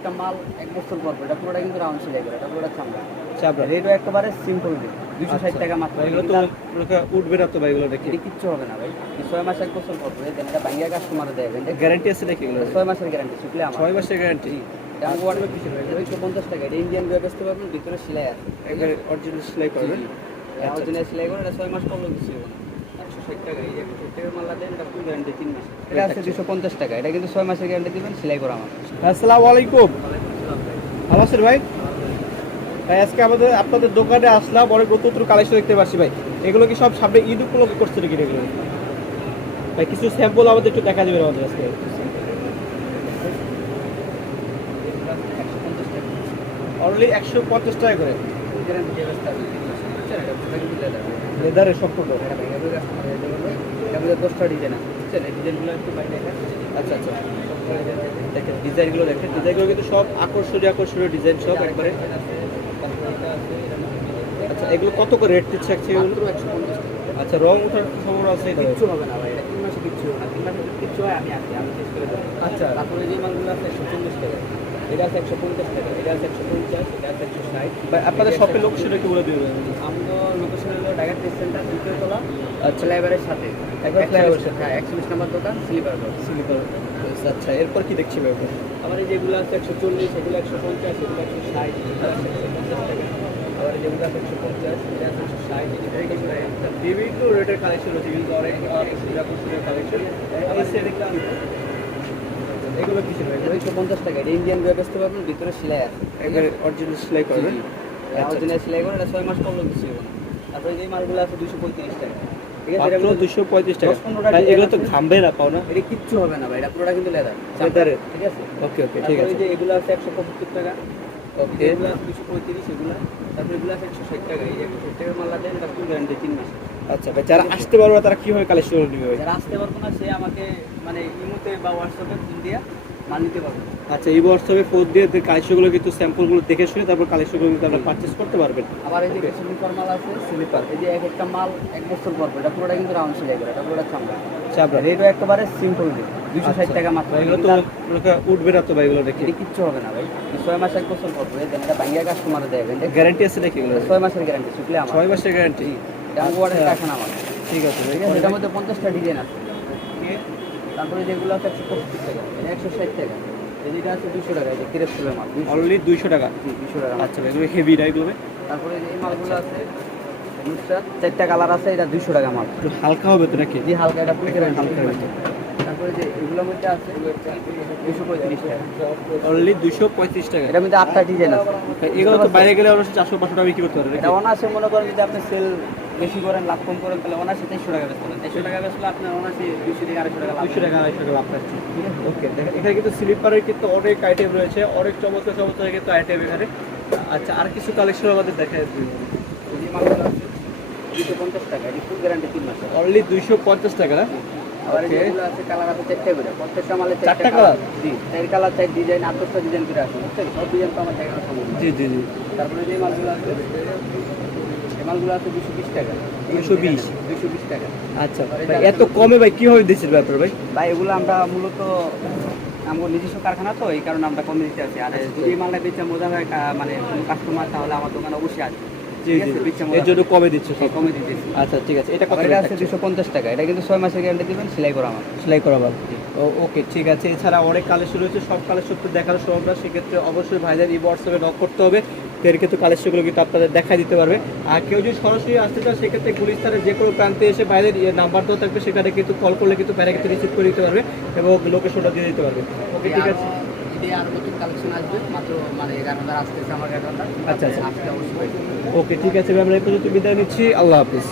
একটা মাল এক বছর পর পর, এটা পুরোটা কিন্তু রাউন্ড সেলাই করে এটা পুরোটা চামড়া চাপড়া। রেটও একেবারে সিম্পল রেট দুশো ষাট টাকা মাত্র। এগুলো তো উঠবে না তো ভাই এগুলো দেখি। কিচ্ছু হবে না ভাই ছয় মাস এক বছর পর পর দেন এটা ভাঙ্গিয়া কাস্টমার দেবেন। গ্যারান্টি আছে নাকি এগুলো? ছয় মাসের গ্যারান্টি শুকলে আমার। ছয় মাসের গ্যারান্টি পঞ্চাশ টাকা এটা ইন্ডিয়ান পারবেন ভিতরে সেলাই আছে। অরিজিনাল সেলাই করবেন আচ্ছা, অরিজিনাল সেলাই করে এটা ছয় মাস পড়ল কিছু হবে না একশো ষাট টাকা এই একশো ষাট এটা আছে দুশো পঞ্চাশ টাকা। এটা কিন্তু ছয় মাসের গ্যারান্টি দিবেন সেলাই করা আমার আসসালামু আলাইকুম ভালো আছেন ভাই? ভাই আজকে আমাদের আপনাদের দোকানে আসলাম অনেক নতুন কালেকশন দেখতে পাচ্ছি ভাই। এগুলো কি সব সামনে ঈদ উপলক্ষে করছে নাকি এগুলো? ভাই কিছু স্যাম্পল আমাদের একটু দেখা যাবে আমাদের আজকে। অনলি একশো পঞ্চাশ টাকা করে। লেদারের সম্পূর্ণ এর মধ্যে দশটা ডিজাইন আছে বুঝছেন? এই ডিজাইনগুলো একটু বাইরে দেখা আচ্ছা আচ্ছা। দেখেন ডিজাইনগুলো দেখেন। ডিজাইনগুলো কিন্তু সব আকর্ষণীয় আকর্ষণীয় ডিজাইন সব একবারে। আচ্ছা এগুলো কত করে রেট দিচ্ছে এগুলো? আচ্ছা রং ওঠার সম্ভাবনা আছে কিচ্ছু হবে না ভাই তিন মাসে কিচ্ছু হবে না। তিন মাসে কিচ্ছু হয় আমি আসি আমি চেক করে দেবো আচ্ছা। তারপরে যে মালগুলো আছে এটা আছে একশো পঞ্চাশ টাকা এটা আছে একশো পঞ্চাশ এটা আছে একশো ষাট। আপনাদের শপের লোকেশন একটু বলে দিবেন। আমাদের লোকেশন হলো ঢাকা টেস্ট সেন্টার দ্বিতীয় তলা আচ্ছা। ফ্লাইওভারের সাথে। একবার ফ্লাইওভারের সাথে। হ্যাঁ একচল্লিশ নম্বর দোকান স্লিপার স্লিপার আচ্ছা এরপর কি দেখছি ভাই? আবার এই যেগুলো আছে একশো চল্লিশ এগুলো একশো পঞ্চাশ এগুলো একশো ষাট এগুলো আছে একশো পঞ্চাশ টাকা। আবার যেগুলো আছে একশো পঞ্চাশ এটা আছে একশো ষাট বিভিন্ন রেটের কালেকশন আছে কিন্তু অনেক কালেকশন এই সেটে এগুলো কিছু পঞ্চাশ টাকা। এটা ইন্ডিয়ান আসতে পারবেন ভিতরে সেলাই আছে। একবারে অরিজিনাল সেলাই করবেন আচ্ছা, অরিজিনাল সেলাই করে ছয় মাস পড়ল কিছু হবে। না তারপরে যে মালগুলো আছে দুশো পঁয়ত্রিশ টাকা। ঠিক আছে এগুলো দুশো পঁয়ত্রিশ টাকা। পনেরোটা এগুলো তো ঘামবে না পাও না এটা কিচ্ছু হবে না ভাই এটা পুরোটা কিন্তু লেদার ঠিক আছে? ওকে ওকে ঠিক আছে। যে এগুলো আছে একশো পঁচাত্তর টাকা। ওকে এগুলো দুশো পঁয়ত্রিশ এগুলো তারপরে এগুলো আছে একশো ষাট টাকা এই একশো ষাট টাকার মাল্লা দেন এটা ফুল গ্যারান্টি তিন মাস আচ্ছা ভাই যারা আসতে পারবে তারা কীভাবে কালেকশন নেবে যারা আসতে পারব না সে আমাকে মানে ইমোতে বা হোয়াটসঅ্যাপে ফোন দিয়ে মাল নিতে পারবে। আচ্ছা এই হোয়াটসঅ্যাপে ফোন দিয়ে কালেকশনগুলো কিন্তু স্যাম্পলগুলো দেখে শুনে তারপর কালেকশনগুলো কিন্তু আপনারা পারচেস করতে পারবেন। আবার এই যে স্লিপার মাল আছে স্লিপার এই যে এক একটা মাল এক বছর পর পর, এটা পুরোটা কিন্তু রাউন্ড সেলাই করে এটা পুরোটা চামড়া। চাপড়া রেটও একেবারে সিম্পল রেট। দুশো ষাট টাকা মাত্র। এগুলো তো উঠবে না তো ভাই এগুলো দেখি। কিচ্ছু হবে না ভাই। ছয় মাস এক বছর পর পর এটা ভাঙ্গিয়া কাস্টমার দেবেন গ্যারান্টি আছে এগুলো ছয় মাসের গ্যারান্টি শুকলে আমার। ছয় মাসের গ্যারান্টি আচ্ছা। আমার। ঠিক আছে ভাই ঠিক আছে এটার মধ্যে পঞ্চাশটা ডিজাইন আছে। তারপরে যেগুলো আছে একশো পঁচিশ টাকা। একশো ষাট টাকা। এই যেটা আছে দুশো টাকা ফুলের মাল অনলি দুইশো টাকা? দুশো টাকা। আচ্ছা এগুলো হেভি না এগুলো তারপরে এই মালগুলো আছে চারটা কালার আছে এটা দুশো টাকা মাল। হালকা হবে তো নাকি? জি হালকা এটা হালকা। তারপরে যে এগুলোর মধ্যে আছে দুশো পঁয়ত্রিশ টাকা। অনলি দুইশো পঁয়ত্রিশ টাকা। এটার মধ্যে আটটা ডিজাইন আছে। এগুলো তো বাইরে গেলে অবশ্যই চারশো পাঁচশো টাকা বিক্রি করতে পারে এটা অনার্সে মনে করেন যদি আপনি সেল বেশি করেন লাভ কম করেন তাহলে অনার্সে তেইশশো টাকা বেচতে পারেন। তেইশশো টাকা বেচলে আপনার অনার্সে দুশো থেকে আড়াইশো টাকা লাভ টাকা আড়াইশো টাকা লাভ পাচ্ছি আছে? ওকে দেখেন এখানে কিন্তু স্লিপারের কিন্তু অনেক আইটেম রয়েছে অনেক চমৎকার চমৎকার কিন্তু আইটেম এখানে। আচ্ছা আর কিছু কালেকশন আমাদের দেখা এই যে মালগুলো আছে দুশো পঞ্চাশ টাকা ফুল গ্যারান্টি তিন মাসে অনলি দুইশো পঞ্চাশ টাকা না? আবার যেগুলো আছে কালার আছে চারটে করে। প্রত্যেকটা মালে চারটা colour? জি চার কালার চার ডিজাইন আট দশটা ডিজাইন করে আছে বুঝছেন? সব ডিজাইন তো আমার দেখানো সম্ভব জি জি জি। তারপরে যে মালগুলো আছে এই মালগুলো আছে দুশো বিশ টাকা। 220 দুশো বিশ টাকা। আচ্ছা এত কমে ভাই কীভাবে দিচ্ছেন ব্যাপার ভাই? ভাই এগুলো আমরা মূলত আমার নিজস্ব কারখানা তো এই কারণে আমরা কমে দিতে আছি। আর যদি মালটা বেচা মজা হয় মানে কোনো কাস্টমার তাহলে আমার দোকানে অবশ্যই আসবে। এর জন্য কমে দিচ্ছে হয়। কমে দিতেছি আচ্ছা ঠিক আছে। এটা কত আছে দুশো পঞ্চাশ টাকা। এটা কিন্তু ছয় মাসের গ্যারান্টি দিবেন সেলাই করা আমার সেলাই করা ওকে ঠিক আছে। এছাড়া অনেক কালেকশন রয়েছে। সব কালেকশন তো দেখানো সম্ভব না। সেক্ষেত্রে অবশ্যই এই হোয়াটসঅ্যাপে নক করতে হবে। এর কিন্তু কালেকশনগুলো কিন্তু আপনাদের দেখাই দিতে পারবে। আর কেউ যদি সরাসরি আসতে চান সেক্ষেত্রে গুলিস্তানের যে কোনো প্রান্তে এসে বাইরের নাম্বার দেওয়া থাকবে। সেখানে কিন্তু কল করলে কিন্তু বাইরে কিন্তু রিসিভ করে দিতে পারবে এবং লোকেশনটা দিয়ে দিতে পারবে। ওকে ঠিক আছে? নতুন কালেকশন আসবে মাত্র মানে আসতেছে আমার আচ্ছা, আচ্ছা। আজকে অবশ্যই। ওকে ঠিক আছে আমরা এই পর্যন্ত বিদায় নিচ্ছি। আল্লাহ হাফিজ।